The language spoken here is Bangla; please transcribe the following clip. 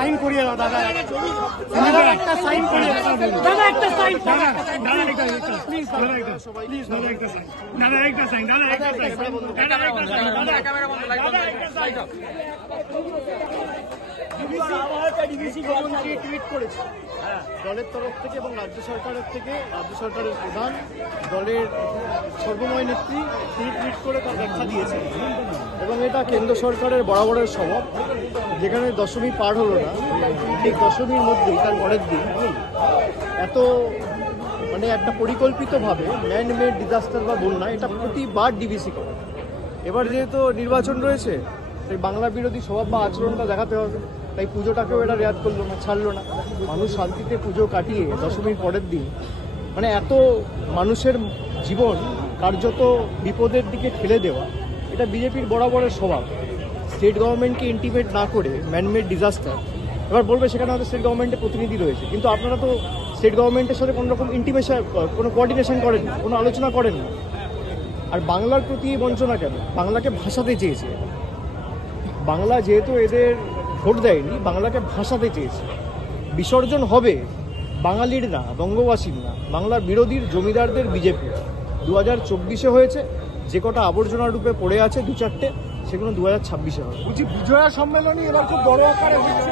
সাইন করিয়ে দাও দাদা, দাদা একটা সাইন করিয়ে দাও দাদা, একটা সাইন দাদা, দাদা একটা প্লিজ দাদা একটা প্লিজ দাদা একটা সাইন, দাদা একটা সাইন, দাদা একটা সাইন, দাদা একটা সাইন, দাদা ক্যামেরা বন্ধ, দাদা একটা সাইন। ডিবিসি গভর্নমেন্ট টুইট করেছে দলের তরফ থেকে এবং রাজ্য সরকারের থেকে, রাজ্য সরকারের প্রধান দলের সর্বময় নেত্রী তিনি টুইট করে তার ব্যাখ্যা দিয়েছেন এবং এটা কেন্দ্র সরকারের বরাবরের স্বভাব। যেখানে দশমী পার হলো না, ঠিক দশমীর মধ্যেই তার পরের দিন এত মানে একটা পরিকল্পিতভাবে ম্যান মেড ডিজাস্টার বা বন্যা, এটা প্রতিবার ডিবিসি করে। এবার যেহেতু নির্বাচন রয়েছে তাই বাংলা বিরোধী স্বভাব বা আচরণটা দেখাতে হবে, তাই পুজোটাকেও এটা রেয়াত করলো না, ছাড়লো না। মানুষ শান্তিতে পুজো কাটিয়ে দশমীর পরের দিন মানে এত মানুষের জীবন কার্যত বিপদের দিকে ঠেলে দেওয়া, এটা বিজেপির বরাবরের স্বভাব। স্টেট গভর্নমেন্টকে ইন্টিমেট না করে ম্যানমেড ডিজাস্টার, এবার বলবে সেখানে হয়তো স্টেট গভর্নমেন্টের প্রতিনিধি রয়েছে, কিন্তু আপনারা তো স্টেট গভর্নমেন্টের সাথে কোনো রকম ইন্টিমেশন, কোনো কোঅর্ডিনেশন করেন না, কোনো আলোচনা করেন না। আর বাংলার প্রতি বঞ্চনা কেন? বাংলাকে ভাষাতে চেয়েছে, বাংলা যেহেতু এদের ভোট দেয়নি, বাংলাকে ভাষাতে চেয়েছে। বিসর্জন হবে বাঙালির না, বঙ্গবাসীর না, বাংলার বিরোধীর জমিদারদের বিজেপি। 2024-এ হয়েছে, যে কটা আবর্জনা রূপে পড়ে আছে দু চারটে, সেগুলো 2026-এ হবে। বলছি বিজয়া সম্মেলনী এবার খুব বড় আকারে হচ্ছে।